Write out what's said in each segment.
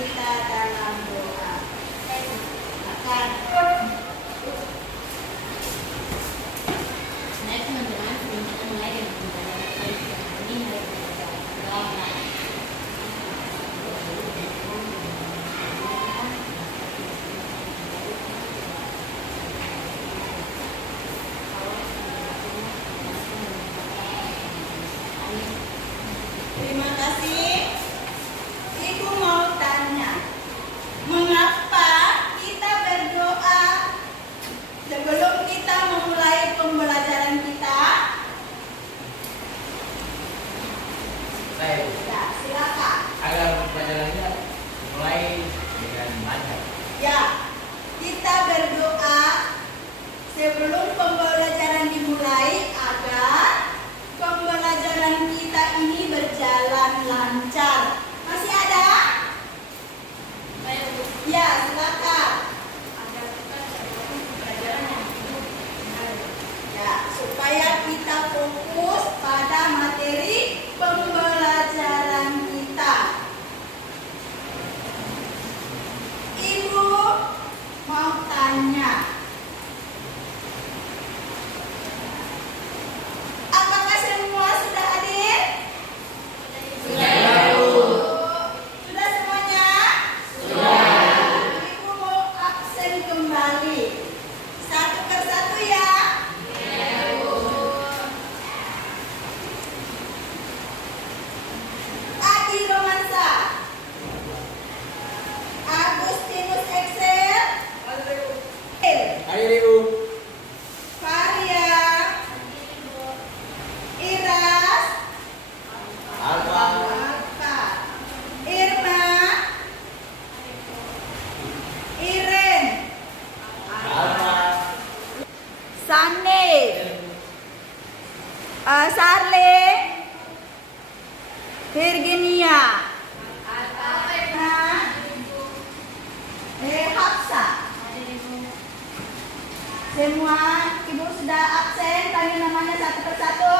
kita dalam doa. Akan. Baik teman-teman, sebelum kita mulai dengan pembelajaran kali ini, mari kita berdoa. Terima kasih. Ibu mau tanya, mengapa kita berdoa sebelum kita memulai pembelajaran kita? Baik, Ya, silakan. agar pembelajarannya mulai dengan lancar. Ya, kita berdoa sebelum pembelajaran dimulai agar pembelajaran kita ini berjalan lancar. Masih ada? Ya, silakan. Agar kita melakukan pembelajaran yang cukup benar. Ya, supaya kita fokus pada materi pembelajaran kita. Ibu mau tanya, apakah semua sudah hadir? Sudah, Bu. Sudah semuanya? Sudah. Ibu mau absen kembali. Satu persatu ya. Adi Romansa, Agustinus Excel, Ayo, Ibu. Faria, Iras, Alfa, Alfa, Irma, Iren, Alfa, Sane, Sarle, Virginia, Hafsa. Semua ibu sudah absen, panggil namanya satu persatu.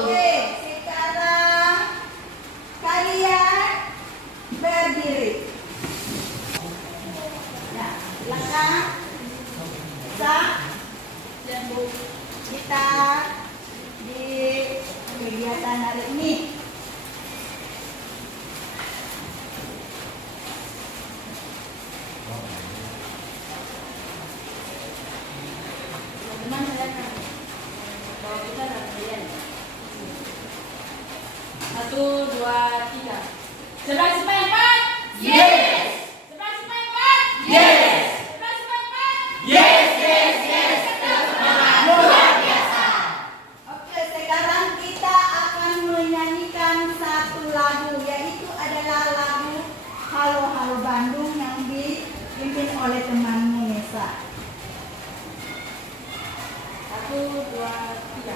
Oke, sekarang kalian berdiri. Nah, silakan. Dan Bu, kita di kegiatan hari ini. Teman-teman silakan. Bawa kita dalam kalian. 1, 2, 3. Sebelah supaya 4. Yes. Sebelah supaya 4. Yes. Sebelah supaya 4. Yes, yes, yes. Luar biasa. Oke, sekarang kita akan menyanyikan satu lagu, yaitu adalah lagu Halo Halo Bandung yang dipimpin oleh temanmu Nesa. 1, 2, 3.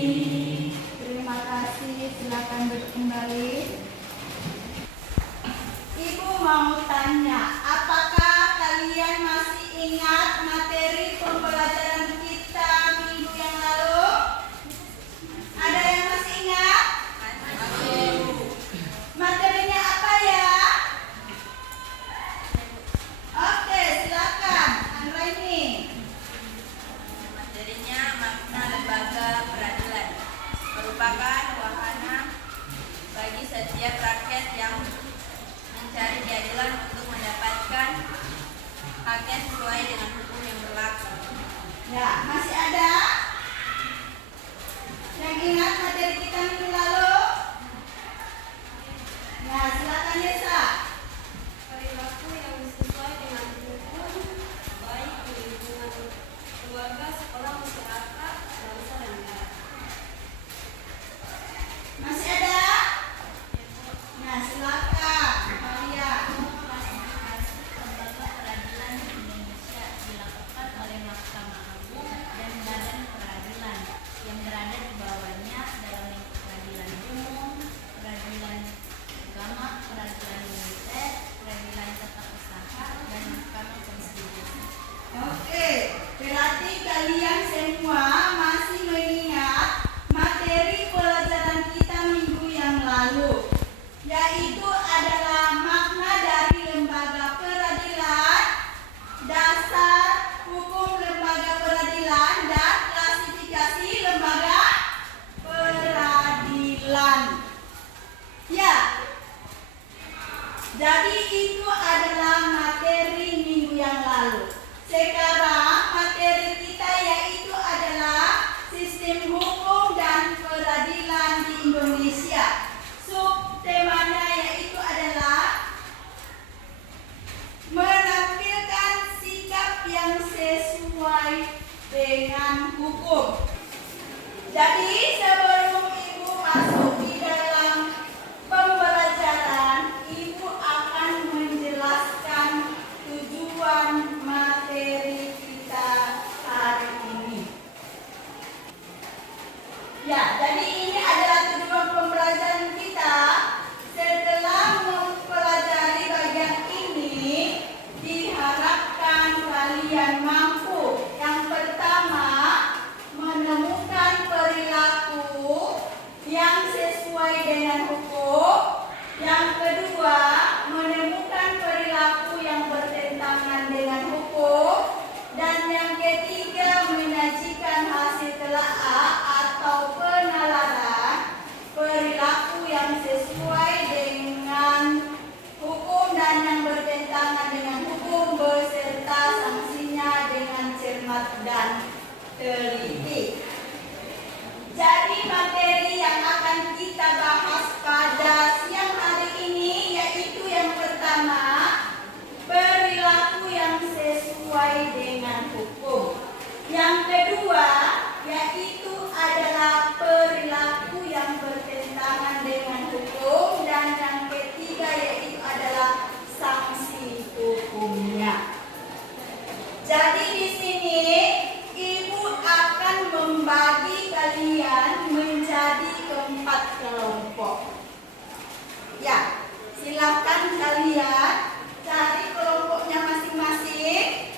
Terima kasih, silakan kembali. Ibu mau tanya, apakah kalian masih ingat materi pembelajaran kita minggu yang lalu? Ada yang masih ingat? Materinya apa ya? Oke, silakan, Anraini. Materinya makna lembaga peradilan merupakan wahana bagi setiap rakyat yang mencari keadilan untuk mendapatkan haknya sesuai dengan hukum yang berlaku. Ya, masih ada yang ingat materi kita minggu lalu? Ya, silakan Desa. Perilaku yang sesuai dengan hukum dengan hukum. Jadi sebelum Ibu masuk di dalam pembelajaran, Ibu akan menjelaskan tujuan materi kita hari ini. Ya, jadi ini adalah tujuan pembelajaran kita. Setelah mempelajari bagian ini, diharapkan kalian mampu. Yang pertama, menemukan perilaku yang sesuai dengan hukum. Yang kedua, menemukan perilaku yang bertentangan dengan hukum. Dan yang ketiga, menyajikan hasil telaah atau penalaran perilaku yang sesuai dengan hukum dan yang bertentangan dengan hukum beserta sanksinya dengan cermat dan teliti. Jadi materi yang akan kita bahas pada siang hari ini yaitu yang pertama, perilaku yang sesuai dengan hukum. Yang kedua, yaitu adalah perilaku yang bertentangan dengan hukum, dan yang ketiga yaitu adalah sanksi hukumnya. Jadi di sini Ibu akan membagi kalian menjadi 4 kelompok. Ya, silakan kalian cari kelompoknya masing-masing.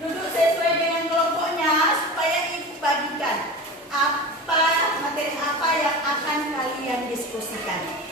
Duduk sesuai dengan kelompoknya supaya Ibu bagikan materi apa yang akan kalian diskusikan.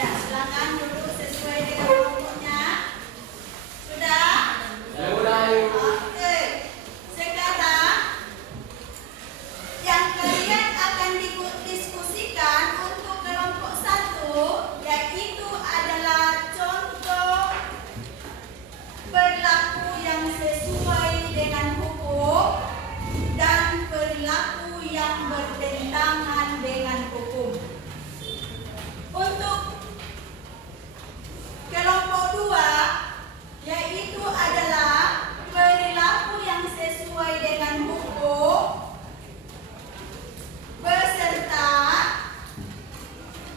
Ya, silakan duduk sesuai dengan kelompoknya. Sudah? Oke. Sekarang yang kalian akan diskusikan untuk kelompok 1 yaitu adalah contoh perilaku yang sesuai dengan hukum dan perilaku yang bertentangan dengan hukum. Untuk kelompok 2 yaitu adalah perilaku yang sesuai dengan hukum beserta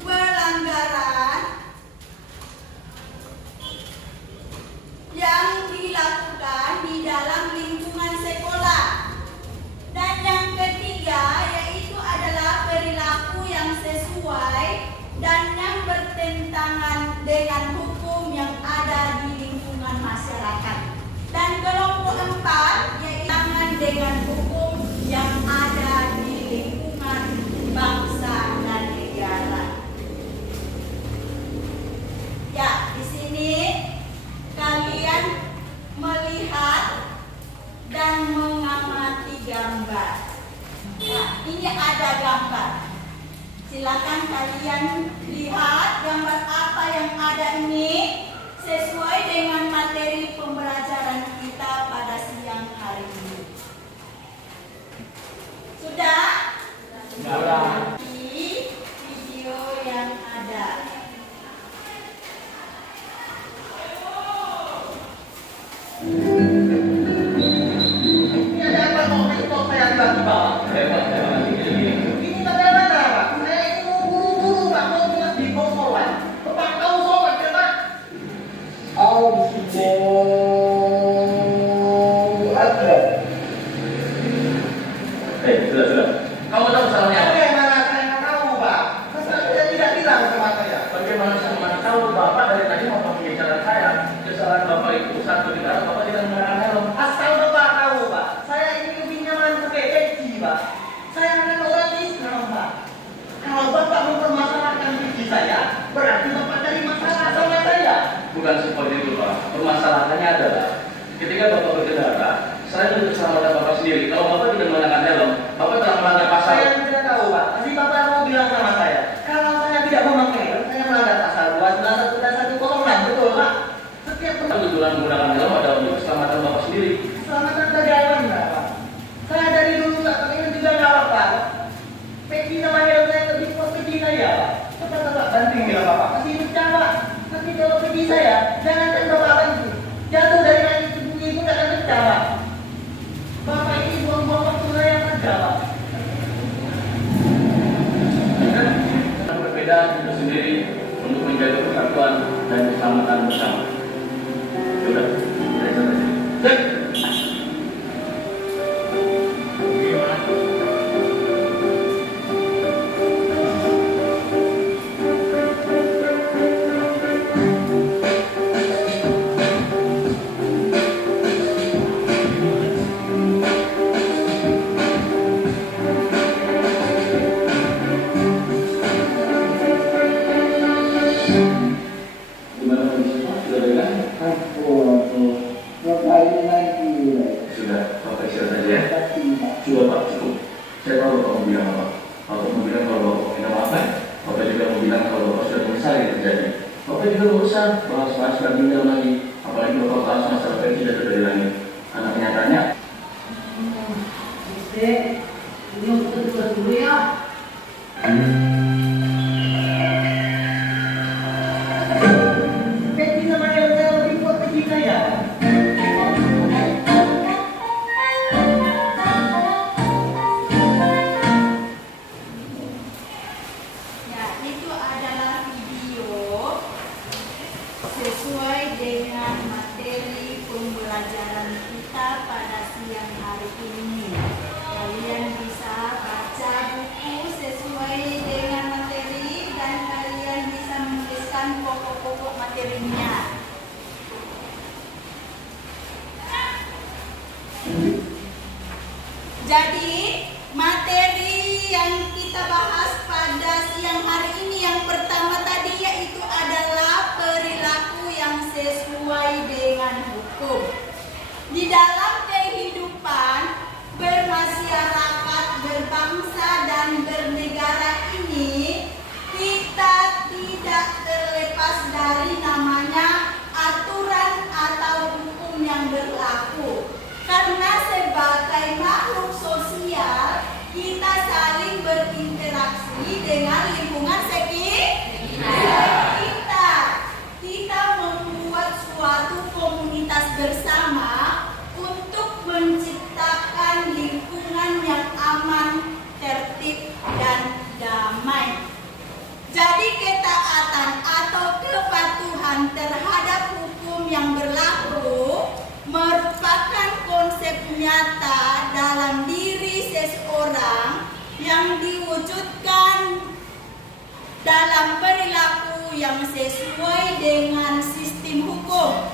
pelanggaran yang dilakukan di dalam lingkungan sekolah. Dan yang ketiga yaitu adalah perilaku yang sesuai dan yang bertentangan dengan hukum yang ada di lingkungan masyarakat. Dan kelompok 4 yaitu bertentangan dengan hukum yang ada di lingkungan bangsa dan negara. Ya, di sini kalian melihat dan mengamati gambar. Nah, ini ada gambar. Silakan kalian lihat gambar apa yang ada ini sesuai dengan materi pembelajaran kita pada siang hari ini. Sudah? Sudah. Di video yang ada. Ini ada apa kok itu saya tiba-tiba? Ini bagaimana Pak? Saya ini mau buru-buru Pak, mau minat di sholat. Bapak tahu sholat ya Pak? Sudah. Kamu tahu salahnya apa? Bagaimana saya nggak tahu Pak? Masa Anda tidak bilang sama saya? Bagaimana saya mana tahu Bapak dari tadi mau pembicaraan saya. Kesalahan Bapak itu satu tidak, Bapak tidak menggunakan helm. Asal Bapak tahu Pak, saya ini lebih nyaman pakai peci Pak. Saya akan orang Islam Pak. Kalau Bapak mempermasalahkan peci saya, berarti Bapak cari masalah sama saya. Bukan seperti itu Pak. Permasalahannya adalah ketika Bapak berkendara, Selain untuk keselamatan Bapak sendiri, kalau Bapak tidak menggunakan helm, Bapak telah melanggar pasal. Saya tidak tahu, Pak. Tadi Bapak mau bilang sama saya, kalau saya tidak memakai helm, saya melanggar pasal 291 dan 106, betul, Pak? Setiap Tujuan menggunakan helm adalah untuk keselamatan Bapak sendiri. keselamatan bagaimana, Pak? Saya dari dulu tak pakai helm juga nggak apa-apa. Peci sama helm saya lebih kuat peci saya, Pak. Coba Bapak banting bilang Bapak, kasih pecah, Pak. Tapi kalau peci saya, jangankan Bapak bantu. Jatuh dari langit ke bumi pun akan pecah, Pak. Bapak ini buang-buang waktu saya saja, Pak. Kita berbeda itu sendiri untuk menjaga persatuan dan keselamatan bersama. Sudah, dari sana. Gimana kondisi Pak? Sudah dengar? Sudah, Bapak istirahat saja ya. Sudah Pak, cukup. Saya tahu Bapak mau bilang apa. Bapak mau bilang kalau Bapak minta maaf ya. Bapak juga mau bilang kalau Bapak sudah menyesal yang terjadi. Bapak juga mau usah bahas-bahas dan tinggal lagi. Apalagi Bapak bahas masalah pensi dan dari langit. Karena kenyataannya Peci sama helm saya lebih kuat peci saya. Ya, itu adalah video sesuai dengan materi pembelajaran kita pada siang hari ini. Kalian bisa baca buku sesuai dengan materi dan kalian bisa menuliskan pokok-pokok materinya. Jadi, materi yang kita bahas pada siang hari ini yang pertama tadi yaitu adalah perilaku yang sesuai dengan hukum. Di dalam kehidupan bermasyarakat, berbangsa dan bernegara ini, kita tidak terlepas dari namanya aturan atau hukum yang berlaku. Karena sebagai makhluk sosial, kita saling berinteraksi dengan lingkungan sekitar kita. Kita membuat suatu komunitas bersama untuk menciptakan lingkungan yang aman, tertib, dan damai. Jadi ketaatan atau kepatuhan terhadap hukum yang berlaku merupakan konsep nyata dalam diri seseorang yang diwujudkan dalam perilaku yang sesuai dengan sistem hukum.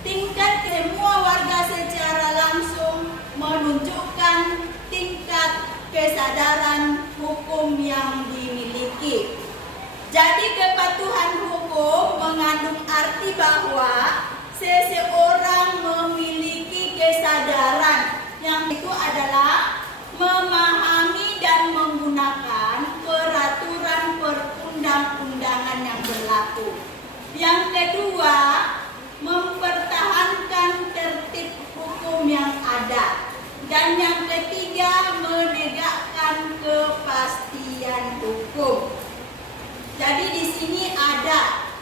Tingkat semua warga secara langsung menunjukkan tingkat kesadaran hukum yang dimiliki. Jadi kepatuhan hukum mengandung arti bahwa seseorang memiliki kesadaran yang itu adalah memahami dan menggunakan peraturan perundang-undangan yang berlaku. Yang kedua, mempertahankan tertib hukum yang ada. Dan yang ketiga, menegakkan kepastian hukum. Jadi di sini ada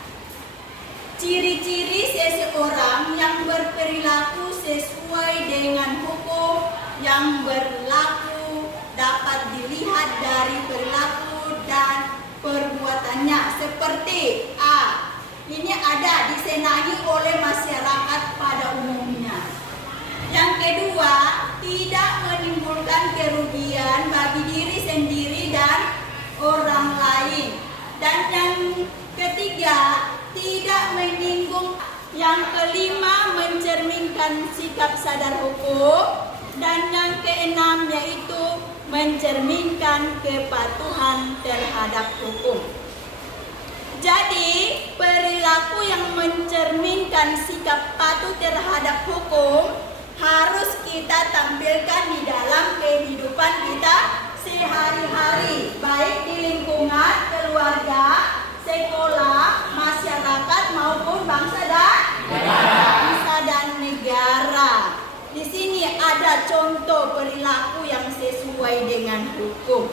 ciri-ciri seseorang yang berperilaku sesuai dengan hukum yang berlaku dapat dilihat dari perilaku dan perbuatannya. Seperti A, ini ada disenangi oleh masyarakat pada umumnya. Yang kedua, tidak menimbulkan kerugian bagi diri sendiri dan orang lain. Dan yang ketiga, tidak menyinggung. Yang kelima, mencerminkan sikap sadar hukum. Dan yang keenam yaitu mencerminkan kepatuhan terhadap hukum. Jadi, perilaku yang mencerminkan sikap patuh terhadap hukum harus kita kita tampilkan di dalam kehidupan kita sehari-hari, baik di lingkungan keluarga, sekolah, masyarakat maupun bangsa dan negara. Di sini ada contoh perilaku yang sesuai dengan hukum.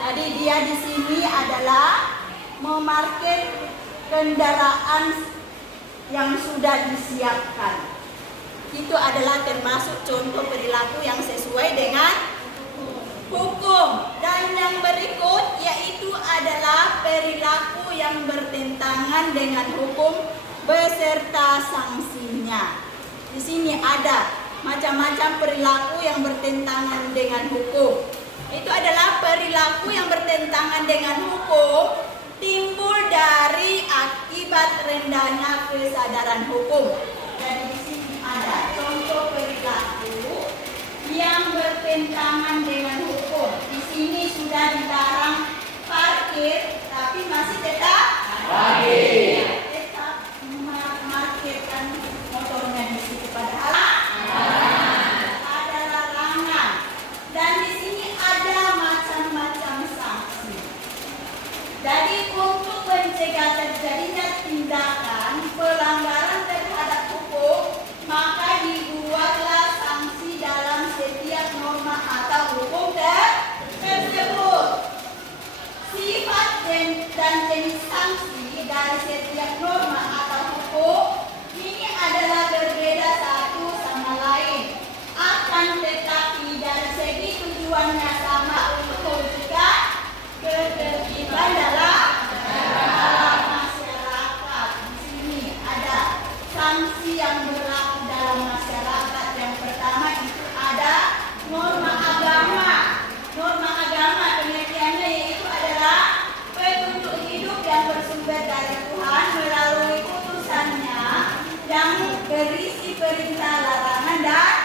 Tadi dia di sini adalah memarkir kendaraan yang sudah disiapkan. Itu adalah termasuk contoh perilaku yang sesuai dengan hukum. Dan yang berikut yaitu adalah perilaku yang bertentangan dengan hukum beserta sanksinya. Di sini ada macam-macam perilaku yang bertentangan dengan hukum. Itu adalah perilaku yang bertentangan dengan hukum timbul dari akibat rendahnya kesadaran hukum. Dan di sini ada contoh perilaku yang bertentangan dengan hukum. Di sini sudah dilarang parkir, tapi masih tetap parkir. Tetap memarkirkan motornya di situ, padahal ada larangan. Dan di sini ada macam-macam sanksi. Jadi untuk mencegah terjadinya tindakan pelanggaran terhadap hukum, maka dibuatlah sanksi dalam setiap norma atau hukum tersebut. Sifat dan jenis sanksi dari setiap norma atau hukum ini adalah berbeda satu sama lain. Akan tetapi dari segi tujuannya sama untuk mewujudkan ketertiban dalam masyarakat. Di sini ada sanksi yang berlaku dalam masyarakat. Yang pertama itu ada norma agama. Norma agama pengertiannya yaitu adalah petunjuk hidup yang bersumber dari Tuhan melalui utusannya yang berisi perintah, larangan dan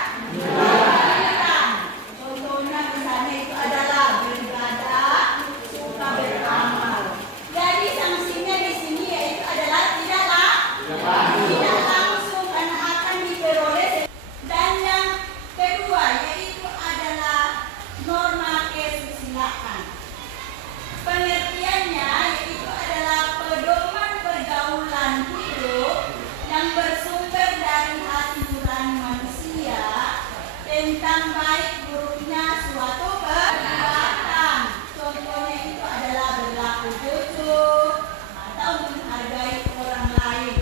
larangan. Contohnya misalnya itu adalah beribadah, suka beramal. Jadi sanksinya di sini yaitu adalah tidak langsung karena akan diperoleh. Dan yang kedua yaitu adalah norma kesusilaan. Pengertiannya yaitu adalah pedoman pergaulan hidup yang bersumber dari hati nurani manusia tentang baik buruknya suatu perbuatan. Contohnya itu adalah berlaku jujur atau menghargai orang lain.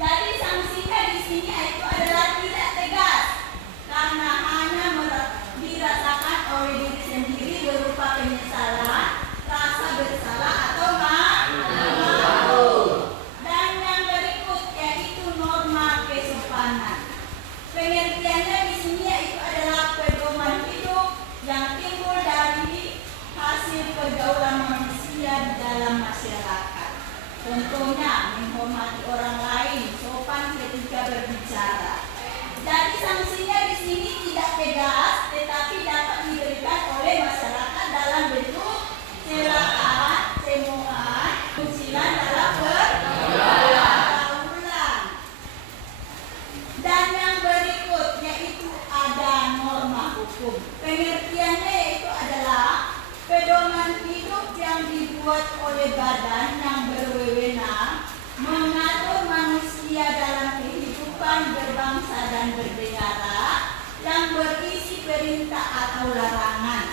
Jadi sanksinya di sini itu adalah tidak tegas karena hanya dirasakan oleh diri sendiri berupa penyesalan, rasa bersalah atau malu. Dan yang berikut yaitu norma kesopanan. Pengertiannya di sini yaitu adalah pedoman hidup yang timbul dari hasil pergaulan manusia di dalam masyarakat. Contohnya menghormati orang lain, sopan ketika berbicara. Jadi sanksinya di sini tidak tegas, tetapi dapat diberikan oleh masyarakat dalam bentuk celaan, cemohan, ujian dalam pergaulan. Dan yang berikut yaitu ada norma hukum. Pengertiannya yaitu adalah pedoman hidup yang dibuat oleh badan yang berwenang mengatur manusia dalam kehidupan berbangsa dan bernegara yang berisi perintah atau larangan.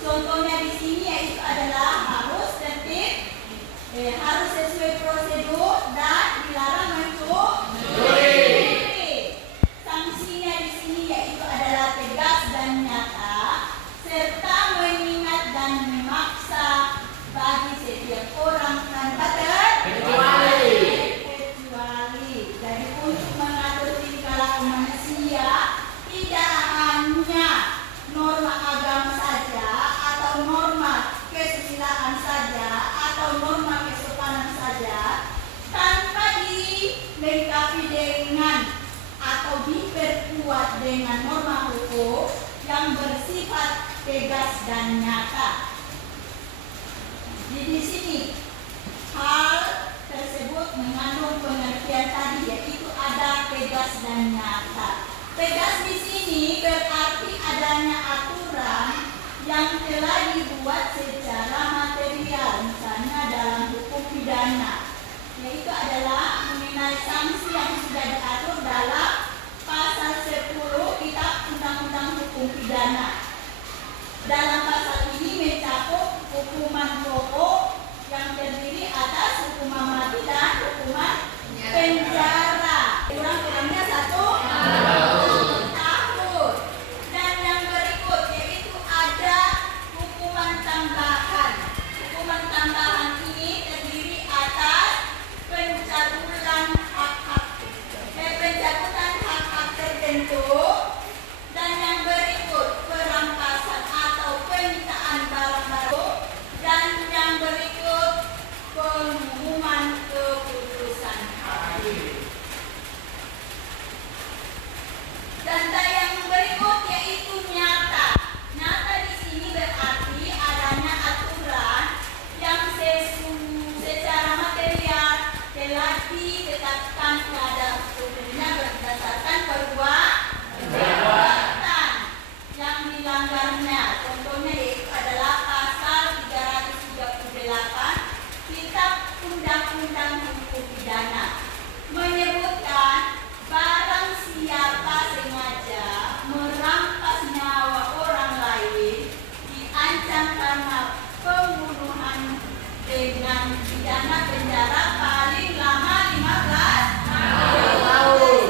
Contohnya di sini yaitu adalah harus tertib, harus sesuai prosedur dan dilarang mencuri. Sanksinya di sini yaitu adalah tegas dan nyata serta mengingat dan memaksa bagi setiap orang tanpa terkecuali. Jadi untuk mengatur tingkah laku manusia tidak hanya norma agama saja atau norma kesusilaan saja atau norma kesopanan saja, tanpa dilengkapi dengan atau diperkuat dengan norma hukum yang bersifat tegas dan nyata. Di sini hal tersebut mengandung pengertian tadi yaitu ada tegas dan nyata. Tegas di sini berarti adanya aturan yang telah dibuat secara material, misalnya dalam hukum pidana, yaitu adalah mengenai sanksi yang sudah diatur dalam pasal 10 Kitab Undang-Undang Hukum Pidana. Dalam pasal ini mencakup hukuman pokok yang terdiri atas hukuman mati dan hukuman penjara. Kurang-kurangnya 1 tahun. Dan yang berikut yaitu ada hukuman tambahan. Hukuman tambahan ini terdiri atas pencabutan hak-hak tertentu. Dan yang berikut perampasan atau penyitaan barang-barang. Dan yang berikut pengumuman keputusan hakim. Dan yang berikut yaitu nyata. Nyata di sini berarti adanya aturan yang secara material telah ditetapkan pada hukumnya berdasarkan perbuatan yang dilanggarnya. Contohnya yaitu adalah pasal 338 Kitab Undang-Undang Hukum Pidana menyebutkan barang siapa sengaja merampas nyawa orang lain diancam karena pembunuhan dengan pidana penjara paling lama 15 tahun.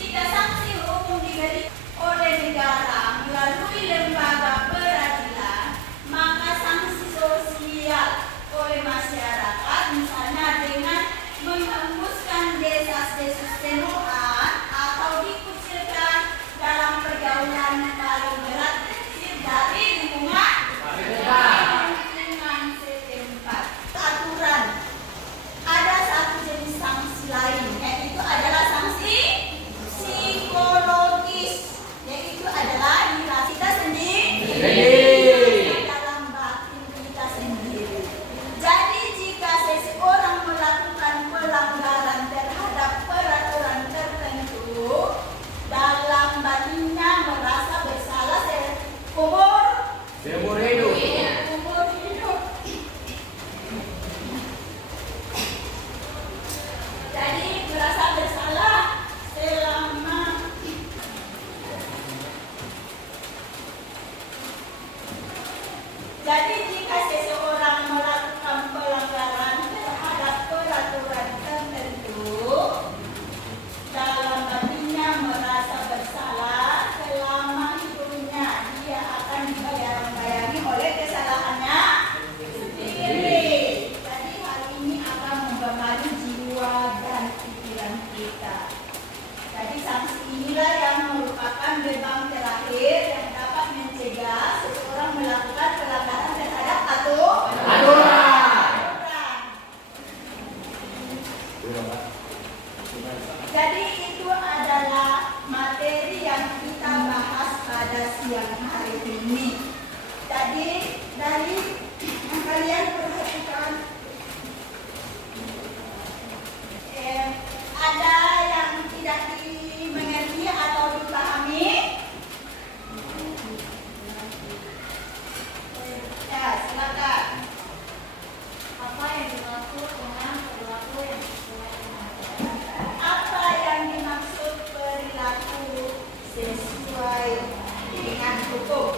Jika sanksi hukum diberi oleh negara melalui lembaga peradilan, maka sanksi sosial oleh masyarakat, misalnya dengan menghembuskan desas-desus temuan atau dikucilkan dalam pergaulan paling berat dari lingkungan setempat. Aturan ada satu jenis sanksi lain, yaitu adalah sanksi psikologis, yaitu adalah diri kita sendiri dalam batin kita sendiri. Jadi jika seseorang melakukan pelanggaran terhadap peraturan tertentu, dalam batinnya merasa bersalah seumur hidup. Jadi merasa bersalah selama Jadi jika seseorang melakukan pelanggaran terhadap peraturan tertentu, dalam batinnya merasa bersalah selama hidupnya, dia akan dibayang-bayangi oleh kesalahannya sendiri. Jadi hal ini akan membebani jiwa dan pikiran kita. Jadi sanksi inilah yang merupakan gerbang terakhir yang dapat mencegah seseorang melakukan pelanggaran terhadap aturan. Jadi itu adalah materi yang kita bahas pada siang hari ini. Jadi dari yang kalian perhatikan, ada yang tidak dimengerti atau dipahami? Ya, silakan. Apa yang dimaksud dengan perilaku yang sesuai dengan aturan? Apa yang dimaksud perilaku sesuai dengan hukum?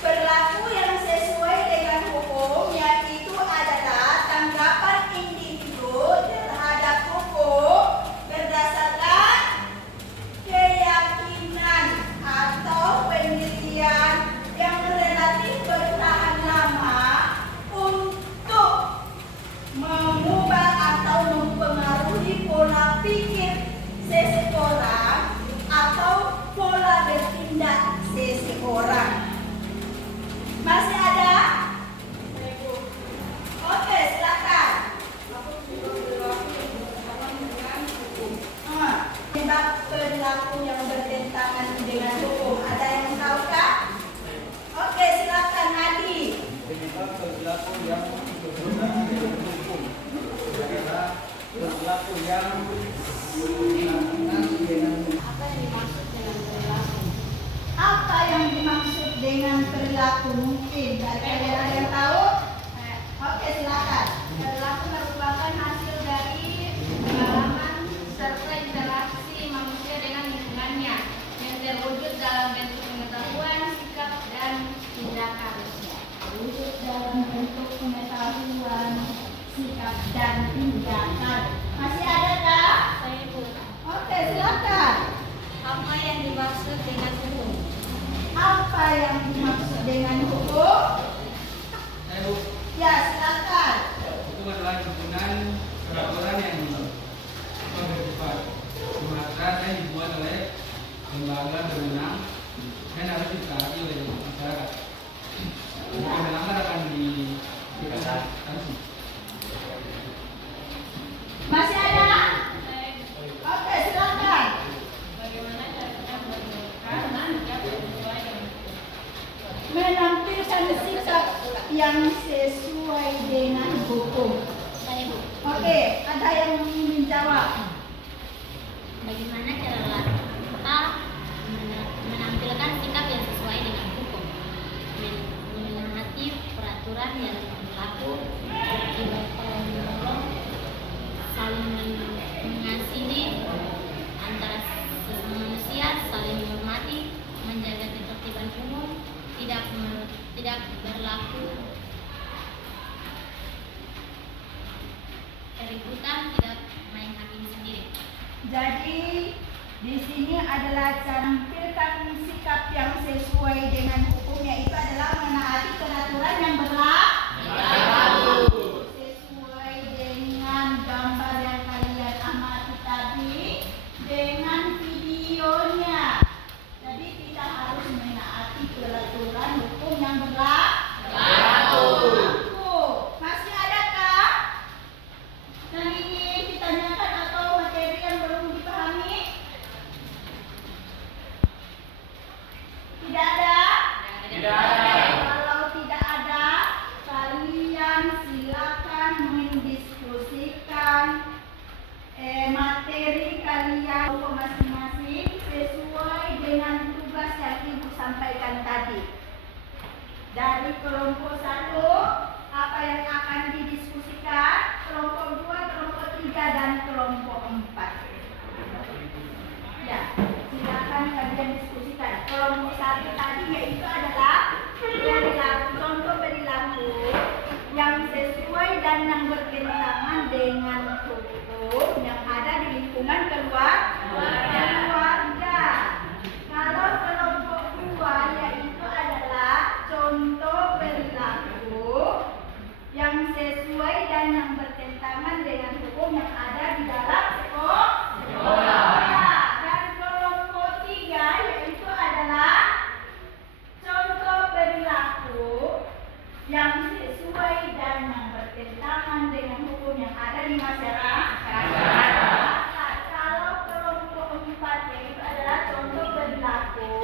Perilaku yang sesuai dengan hukum yaitu adalah tanggapan individu terhadap hukum berdasarkan keyakinan atau pendirian yang relatif bertahan lama untuk mengubah atau mempengaruhi pola pikir seseorang atau pola bertindak seseorang. Masih ada? Oke, silakan. Sebab perilaku yang bertentangan dengan hukum. Ada yang tahukah? Oke, silakan Adi. Penyebab perilaku yang bertentangan dengan hukum adalah Perilaku yang dilakukan dengan Apa yang dimaksud dengan perilaku? Apa yang dimaksud dengan perilaku? Mungkin dari kalian ada yang tahu? Oke, silakan. Perilaku merupakan hasil dari pengalaman serta interaksi manusia dengan lingkungannya yang terwujud dalam bentuk pengetahuan, sikap, dan tindakan. Wujud dalam bentuk pengetahuan, sikap, dan tindakan. Masih ada kah? Saya Ibu. Oke, silakan. Apa yang dimaksud dengan hukum? Apa yang dimaksud dengan hukum? Bu, Ya, silakan. hukum adalah himpunan peraturan yang bersifat sumatera dan dibuat oleh lembaga berwenang dan harus ditaati oleh masyarakat. Jika melanggar akan sanksi. Masih ada? Saya Ibu. Oke, silakan. Bagaimana cara kita menemukan sikap yang sesuai dengan Menampilkan sikap yang sesuai dengan hukum. Saya Ibu. Oke, ada yang ingin menjawab? Bagaimana cara kita menampilkan sikap yang sesuai dengan hukum, menaati peraturan yang berlaku, bertanggung jawab, saling mengasihi antara sesama manusia, saling menghormati, menjaga ketertiban umum, tidak berlaku keributan, tidak main hakim sendiri. Jadi di sini adalah tampilkan sikap yang sesuai dengan hukum, yaitu adalah menaati peraturan yang berlaku. Sesuai dengan gambar yang kalian amati tadi dengan videonya. Jadi kita harus menaati peraturan hukum yang berlaku. Masih adakah yang ingin ditanyakan atau materi yang belum dipahami? Tidak ada? Tidak ada. Kalau tidak ada, kalian silakan mendiskusikan materi kalian masing-masing sesuai dengan tugas yang Ibu sampaikan tadi. Dari kelompok 1, apa yang akan didiskusikan, kelompok 2, kelompok 3, dan kelompok 4. Ya, silakan kalian diskusikan. Kelompok 1 tadi yaitu adalah perilaku, contoh perilaku yang sesuai dan yang bertentangan dengan hukum yang ada di lingkungan keluarga. Kalau kelompok 2 yaitu adalah contoh perilaku yang sesuai dan yang bertentangan dengan hukum yang ada di dalam sekolah. Dan kelompok 3 yaitu adalah contoh perilaku yang sesuai dan yang bertentangan dengan hukum yang ada di masyarakat. Kalau kelompok 4 yaitu adalah contoh perilaku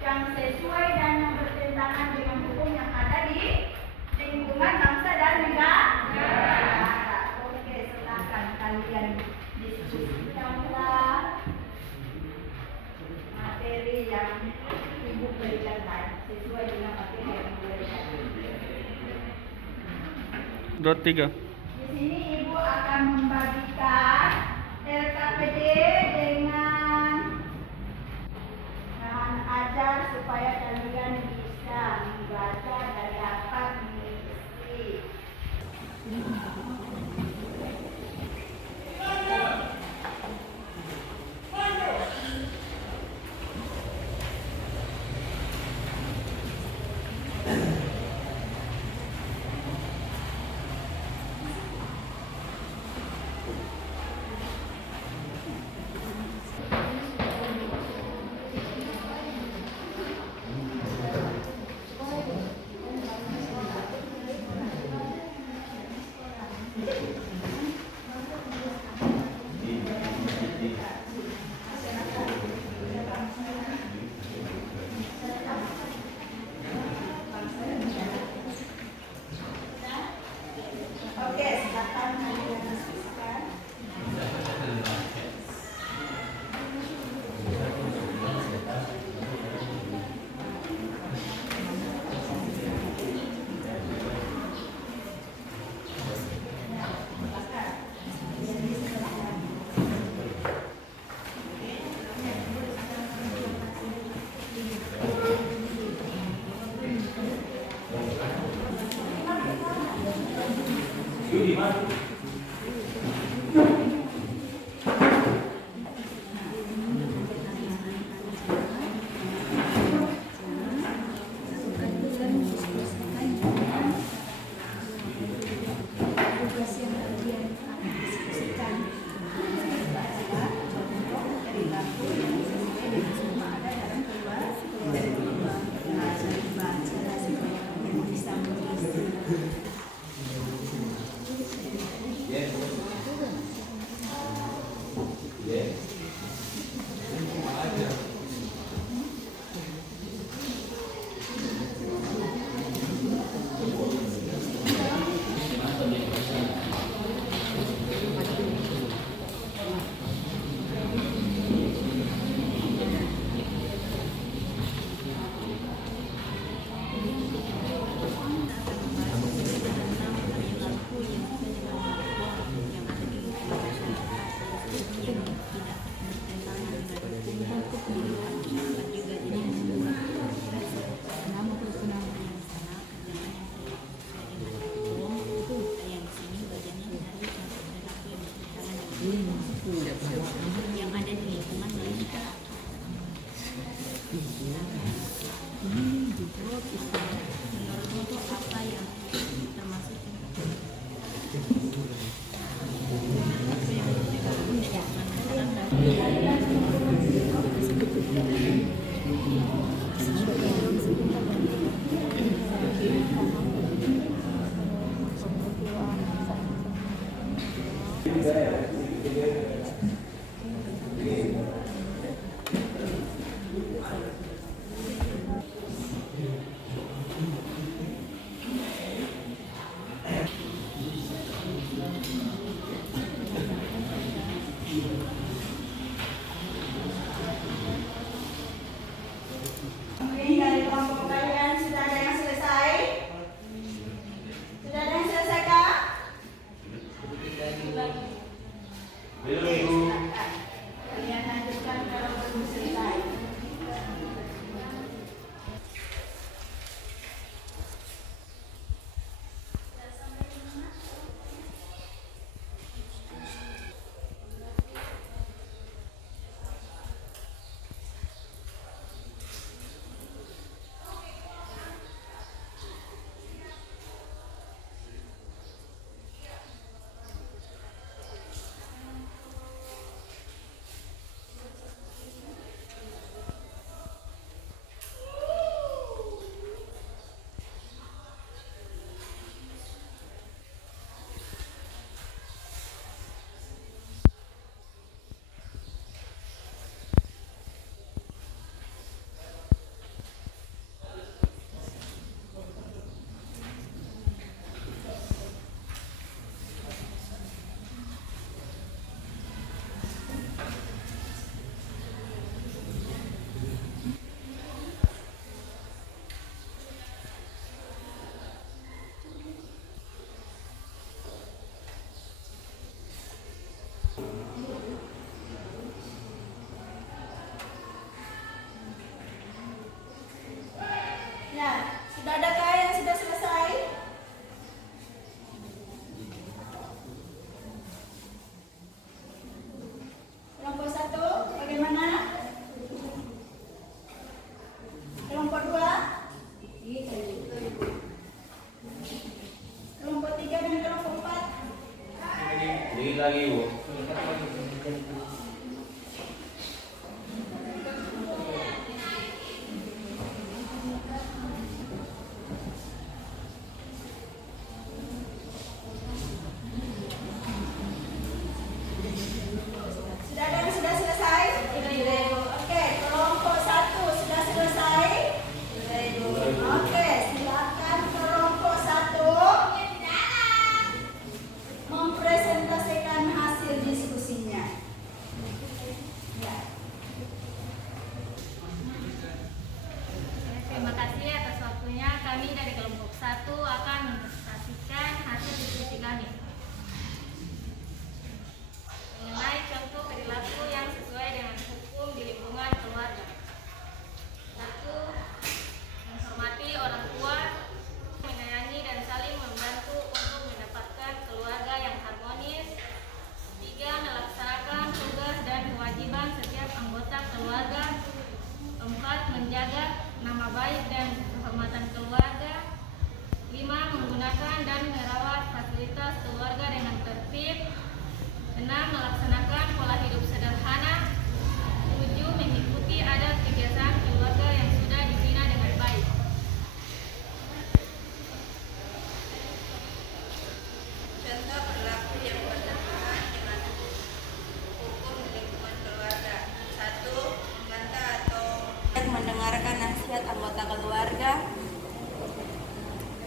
yang sesuai dan yang bertentangan dengan hukum yang ada di lingkungan bangsa dan negara. Oke, silakan kalian diskusikanlah materi yang Ibu berikan tadi sesuai dengan materi yang Ibu berikan. Dot 3. Di sini Ibu akan membagikan LKPD dengan bahan ajar supaya kalian bisa membaca dan dapat mengisi. yang ada di lingkungan mereka. Menurutmu tuh apa yang termasuk Mungkin dari kelompok kalian sudah ada yang selesai? Sudah ada yang selesai kah? Kalian lanjutkan kalau belum selesai. Ya, sudah adakah yang sudah selesai? Kelompok 1, bagaimana? Kelompok 2? Kelompok 3 dan kelompok 4? Dikit lagi, Bu. Sudah ada yang sudah selesai? Oke, kelompok 1 sudah selesai? Oke, silakan kelompok 1 mempresentasikan hasil diskusinya. Ya. Terima kasih atas waktunya. Kami dari kelompok 1 akan mempresentasikan hasil diskusi kami mengenai contoh perilaku yang sesuai dengan hukum di lingkungan keluarga. 1. Menghormati orang tua, menyayangi dan saling membantu untuk mendapatkan keluarga yang harmonis. 3. Melaksanakan tugas dan kewajiban setiap anggota keluarga. 4. Menjaga nama baik dan kehormatan keluarga. 5. Menggunakan dan merawat fasilitas keluarga dengan tertib. 6. Melaksanakan pola hidup sederhana. 7. Mengikuti adat kebiasaan keluarga yang sudah dibina dengan baik. Contoh perilaku yang bertentangan dengan hukum di lingkungan keluarga. 1. Membantah atau mendengarkan nasihat anggota keluarga.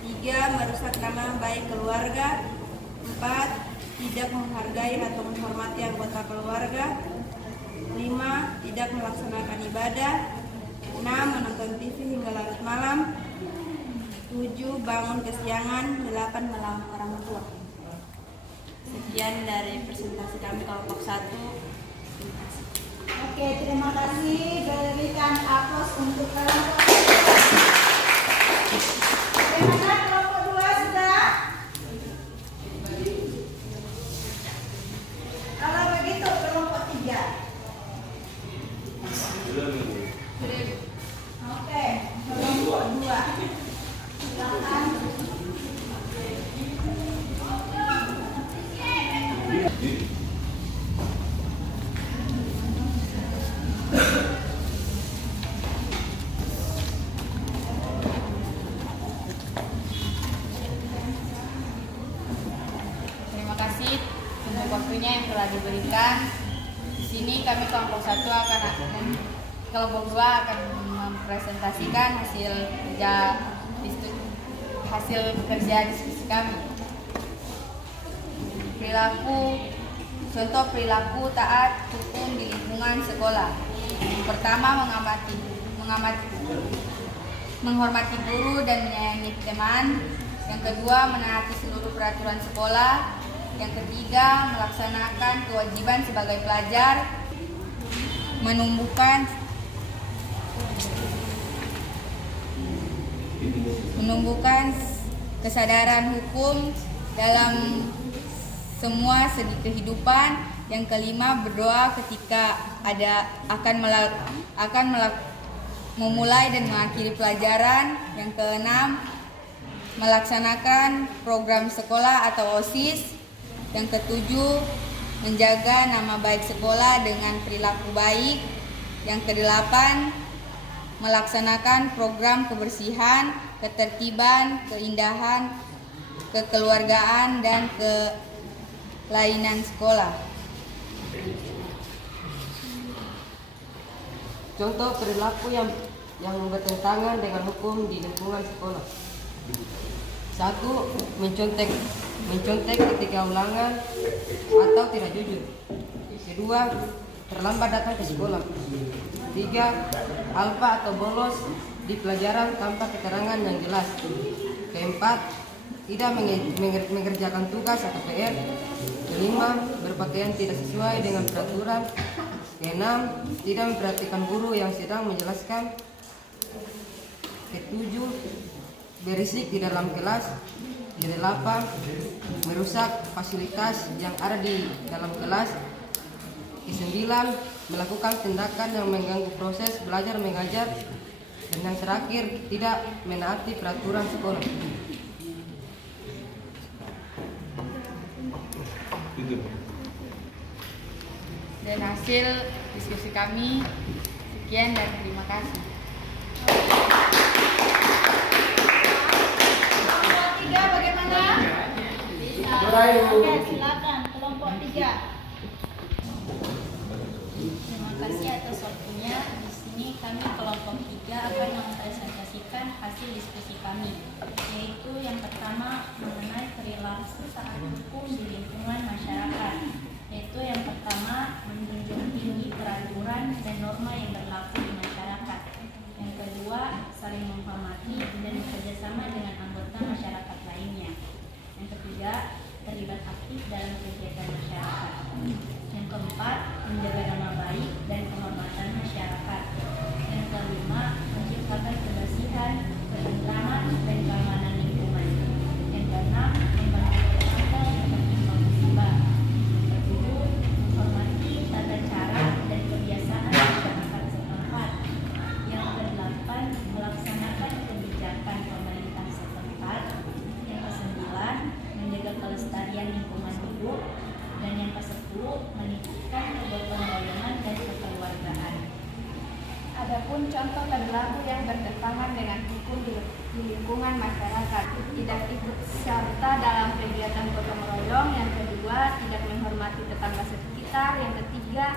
3. Merusak nama baik keluarga. 4. Tidak menghargai atau menghormati anggota keluarga. 5. Tidak melaksanakan ibadah. 6. Menonton TV hingga larut malam. 7. Bangun kesiangan. 8. Melawan orang tua. Sekian dari presentasi kami kelompok 1. Terima kasih. Oke, terima kasih. Berikan aplaus untuk kelompok 1. Bagaimana kelompok 2 sudah? Kalau begitu, kelompok lanjutkan. Di sini kami kelompok 1 kelompok 2 akan mempresentasikan hasil kerja diskusi kami. Contoh perilaku taat hukum di lingkungan sekolah. Pertama, menghormati guru dan menyayangi teman. Yang kedua, menaati seluruh peraturan sekolah. Yang ketiga, melaksanakan kewajiban sebagai pelajar. Menumbuhkan kesadaran hukum dalam semua segi kehidupan. Yang kelima, berdoa ketika memulai dan mengakhiri pelajaran. Yang keenam, melaksanakan program sekolah atau OSIS. Yang ketujuh, menjaga nama baik sekolah dengan perilaku baik. Yang kedelapan, melaksanakan program kebersihan, ketertiban, keindahan, kekeluargaan, dan kelainan sekolah. Contoh perilaku yang bertentangan dengan hukum di lingkungan sekolah. 1. Mencontek ketika ulangan atau tidak jujur. 2. Terlambat datang ke sekolah. 3. Alfa atau bolos di pelajaran tanpa keterangan yang jelas. 4. Tidak mengerjakan tugas atau PR. 5. Berpakaian tidak sesuai dengan peraturan. 6. Tidak memperhatikan guru yang sedang menjelaskan. 7. Berisik di dalam kelas. 8. Merusak fasilitas yang ada di dalam kelas. 9. Melakukan tindakan yang mengganggu proses belajar mengajar. Dan yang terakhir, tidak menaati peraturan sekolah. Dan hasil diskusi kami sekian dan terima kasih. Kelompok 3 bagaimana? Oke, silakan kelompok 3. Terima kasih atas waktunya. Di sini kami kelompok 3 akan mempresentasikan hasil diskusi kami, yaitu yang pertama mengenai perilaku taat hukum di lingkungan masyarakat. Yaitu yang pertama, menjunjung tinggi peraturan dan norma yang berlaku di masyarakat. Yang kedua, saling menghormati dan bekerjasama dengan anggota masyarakat lainnya. Yang ketiga, terlibat aktif dalam kegiatan masyarakat. Yang keempat, menjaga nama baik dan kehormatan masyarakat. Yang kelima, menciptakan kebersihan, ketentraman, dan keamanan lingkungan. Yang keenam, membantu tersangka tertimpa musibah. Menghormati tata cara dan kebiasaan masyarakat setempat. Yang kedelapan, melaksanakan kebijakan pemerintah setempat. Yang kesembilan, menjaga kelestarian lingkungan hidup. Dan yang ke-10, meningkatkan kegotong royongan dan kekeluargaan. Adapun contoh perilaku yang bertentangan dengan hukum di lingkungan masyarakat, tidak ikut serta dalam kegiatan gotong royong. Yang kedua, tidak menghormati tetangga sekitar. Yang ketiga,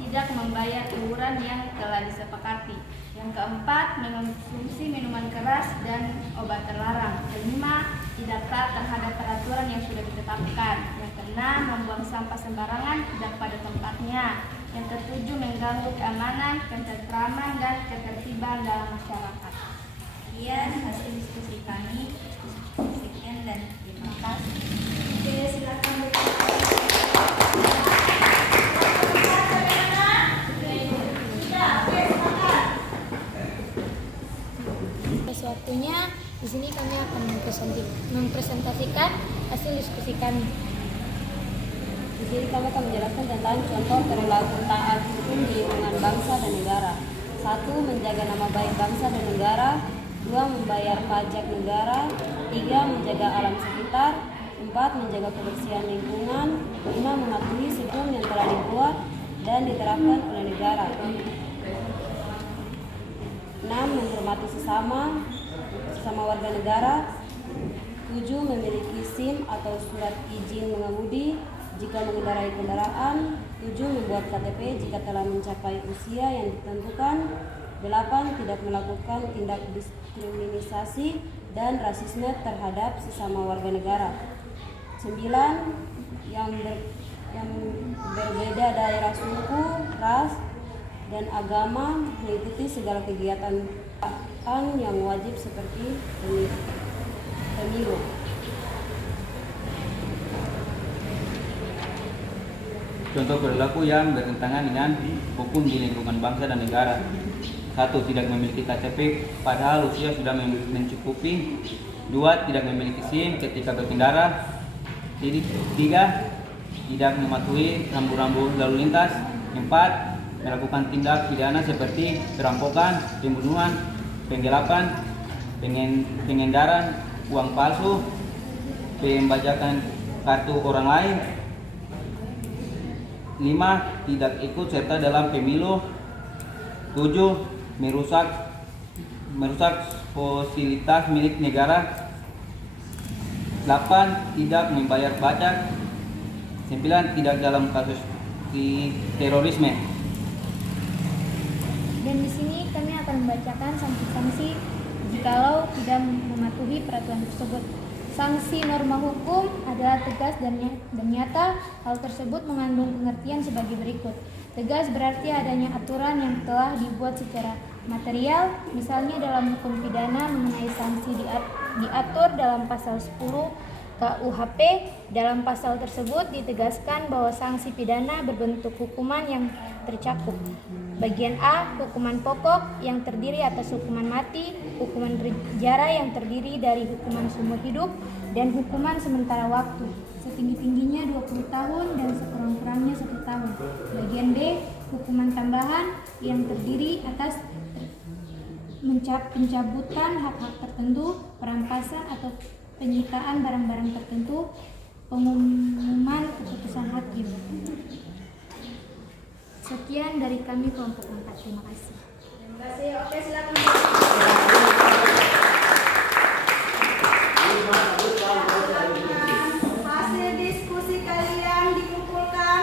tidak membayar iuran yang telah disepakati. Yang keempat, mengonsumsi minuman keras dan obat terlarang. Kelima, tidak taat terhadap peraturan yang sudah ditetapkan. Yang keenam, membuang sampah sembarangan tidak pada tempatnya. Yang ketujuh, mengganggu keamanan, ketentraman, dan ketertiban dalam masyarakat. Sekian hasil diskusi kami. Sekian dan terima kasih. Oke, silakan. Waktunya di sini kami akan mempresentasikan hasil diskusi kami. Di sini kami akan menjelaskan tentang contoh perilaku taat hukum di lingkungan bangsa dan negara. 1. Menjaga nama baik bangsa dan negara. 2. Membayar pajak negara. 3. Menjaga alam sekitar. 4. Menjaga kebersihan lingkungan. 5. Mematuhi hukum yang telah dibuat dan diterapkan oleh negara. 6. Menghormati sesama warga negara. 7. Memiliki SIM atau surat izin mengemudi jika mengendarai kendaraan. 7. Membuat KTP jika telah mencapai usia yang ditentukan. 8. Tidak melakukan tindak diskriminasi dan rasisme terhadap sesama warga negara. 9. Yang berbeda daerah suku, ras, dan agama mengikuti segala kegiatan yang wajib seperti pemilu. Contoh perilaku yang bertentangan dengan hukum di lingkungan bangsa dan negara. 1. Tidak memiliki KTP padahal usia sudah mencukupi. 2. Tidak memiliki SIM ketika berkendara. 3. Tidak mematuhi rambu-rambu lalu lintas. 4. Melakukan tindak pidana seperti perampokan, pembunuhan, penggelapan, pengendaran uang palsu, pembajakan kartu orang lain. 5. Tidak ikut serta dalam pemilu. 7. Merusak fasilitas milik negara. 8. Tidak membayar pajak. 9. Tidak dalam kasus terorisme. Dan di sini kami akan membacakan sanksi-sanksi jikalau tidak mematuhi peraturan tersebut. Sanksi norma hukum adalah tegas dan nyata. Hal tersebut mengandung pengertian sebagai berikut. Tegas berarti adanya aturan yang telah dibuat secara material, misalnya dalam hukum pidana mengenai sanksi diatur dalam pasal 10 KUHP. Dalam pasal tersebut ditegaskan bahwa sanksi pidana berbentuk hukuman yang tercakup. Bagian A, hukuman pokok yang terdiri atas hukuman mati, hukuman penjara yang terdiri dari hukuman seumur hidup, dan hukuman sementara waktu setinggi-tingginya 20 tahun dan sekurang-kurangnya 1 tahun. Bagian B, hukuman tambahan yang terdiri atas pencabutan hak-hak tertentu, perampasan atau penyitaan barang-barang tertentu, pengumuman keputusan hakim. Sekian dari kami kelompok 4. Terima kasih. Terima kasih. Oke, silakan. Hasil diskusi kalian dikumpulkan.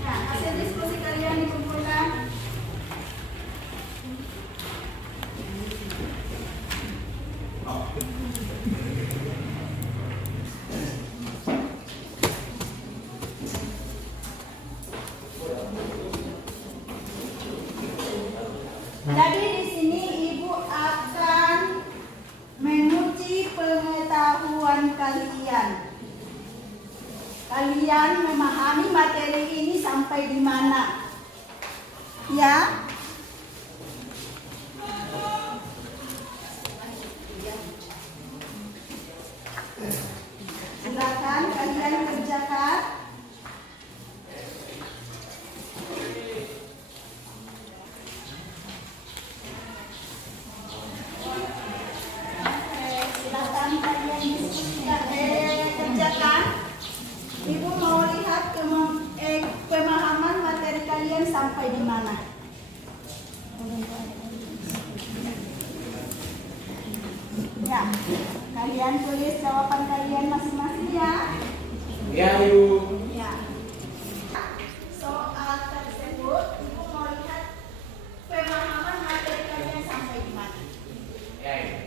Nah, hasil diskusi kalian dikumpulkan. Jadi di sini Ibu akan menguji pengetahuan kalian. Kalian memahami materi ini sampai di mana? Ya? Silakan kalian kerjakan. Silakan kalian diskusikan, kerjakan. Ibu mau lihat pemahaman materi kalian sampai di mana. Ya, kalian tulis jawaban kalian masing-masing ya. Ya, Ibu. Ya. Soal tersebut, Ibu mau lihat pemahaman materi kalian sampai di mana. Ya, Ibu.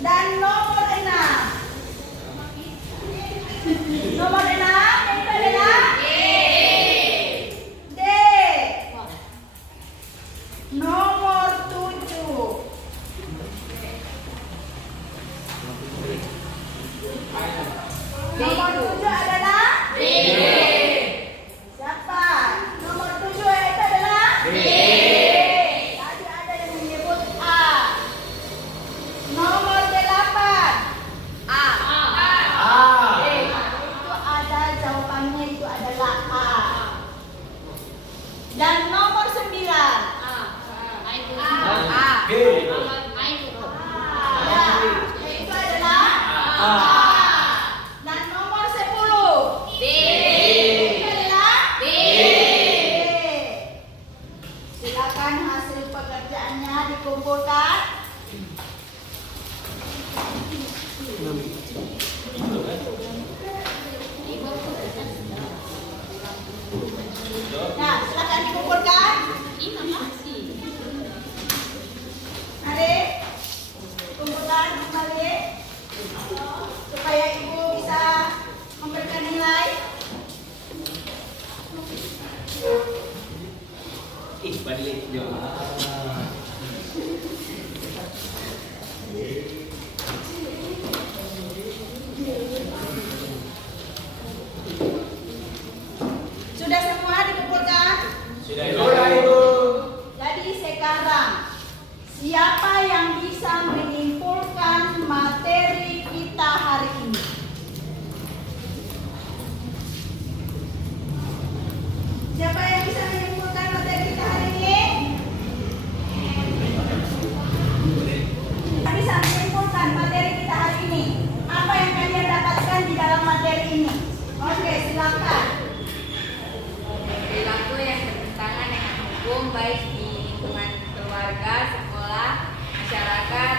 Dan nomor 6. Nomor 6 itu adalah D. Nomor 7. Nomor 7 adalah D. Siapa? Nomor 7 itu adalah D. Tadi ada yang menyebut A. Nomor 8. A. Itu ada jawabannya itu adalah A. Dan nomor 9. Itu adalah A. Dan nomor 10. Itu adalah B. Silakan hasil pekerjaannya dikumpulkan. Nah, silakan dikumpulkan. Mari kumpulkan kembali supaya ibu bisa memberikan nilai. Sudah semua dikumpulkan? Sudah Ibu. Jadi sekarang siapa yang bisa menyimpulkan materi kita hari ini? Siapa yang bisa menyimpulkan materi kita hari ini? Bisa menyimpulkan materi kita hari ini. Apa yang kalian dapatkan di dalam materi ini? Oke, silakan. Perilaku yang bertentangan dengan hukum baik di lingkungan keluarga, sekolah, masyarakat,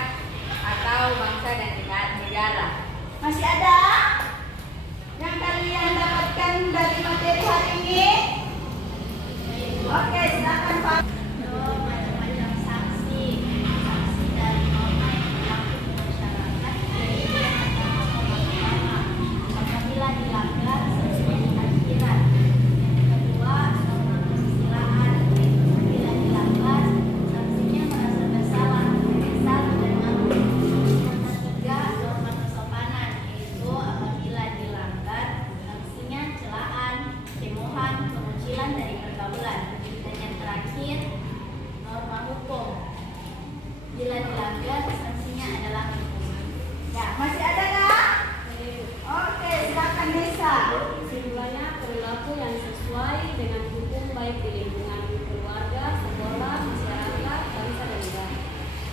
atau bangsa dan negara. Masih ada yang kalian dapatkan dari materi hari ini? Oke, silakan Pak. Macam-macam sanksi dari norma yang berlaku di masyarakat apabila dilanggar sesuai aturan. Yang kedua, norma kesusilaan. Apabila dilanggar, sanksinya merasa bersalah, menyesal dan malu. Yang ketiga, norma kesopanan, yaitu apabila dilanggar, sanksinya celaan, cemohan, pengucilan dari pergaulan. Dan yang terakhir, norma hukum. Bila dilanggar, sanksinya adalah hukum. Ya, masih ada nggak? Oke, silakan Desa. Kesimpulannya, perilaku yang sesuai dengan hukum baik di lingkungan keluarga, sekolah, masyarakat, bangsa dan negara.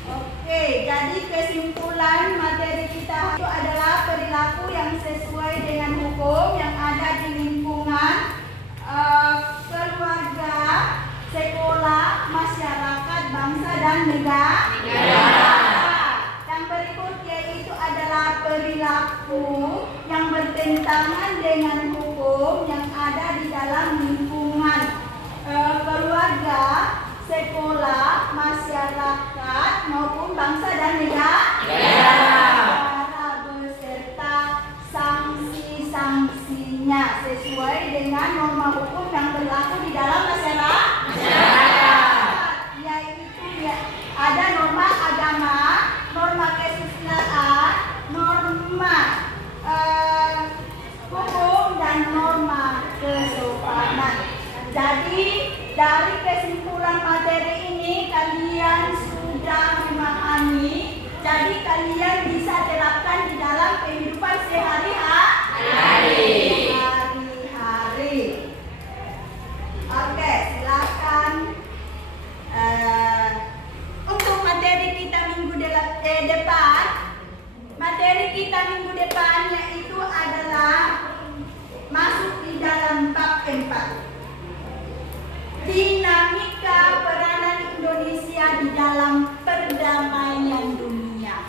Oke, jadi kesimpulan materi kita itu adalah perilaku yang sesuai dengan hukum yang ada di lingkungan keluarga, sekolah, masyarakat, bangsa dan negara. Yang berikut yaitu adalah perilaku yang bertentangan dengan hukum yang ada di dalam lingkungan keluarga, sekolah, masyarakat maupun bangsa dan negara beserta sanksi-sanksinya sesuai dengan norma hukum yang berlaku di dalam masyarakat. Yaitu ada norma agama, norma kesusilaan, norma hukum dan norma kesopanan. Jadi dari kesimpulan materi ini kalian sudah memahami, jadi kalian bisa terapkan di dalam kehidupan sehari-hari. Oke, silakan. Untuk materi kita minggu depan, materi kita minggu depan yaitu adalah masuk di dalam bab 4. Dinamika peranan Indonesia di dalam perdamaian dunia.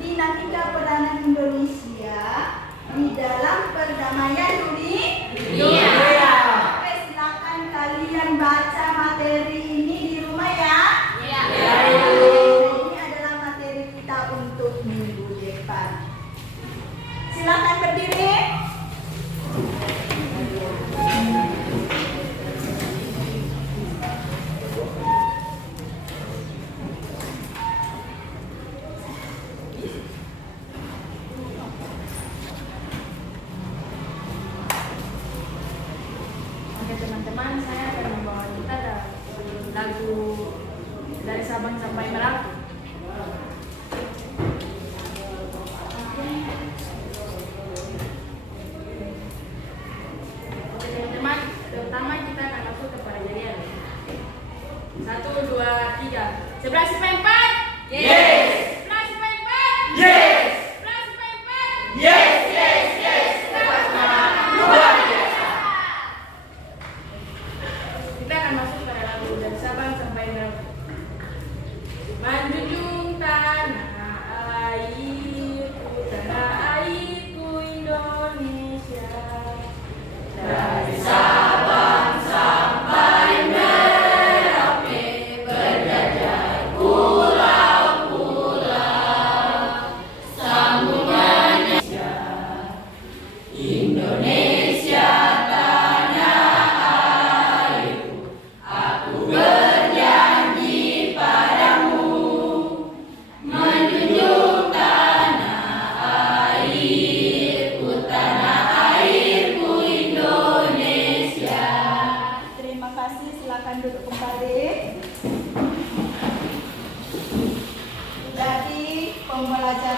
Dinamika peranan Indonesia di dalam perdamaian dunia. Oke, silakan kalian baca materi ini di rumah ya. Ini adalah materi Yes. Flash paper? Yes. Flash paper? Yes, yes, yes. Luar biasa. Kita akan masuk pada lagu dari Sabang sampai Merauke. Menjunjung tanah airku Indonesia. Dari Sabang sampai Merauke berjajar pulau-pulau, sambungannya Indonesia tanah airku. Aku berjanji padamu, menjunjung tanah airku Indonesia. Terima kasih, silakan duduk kembali. Jadi pembelajaran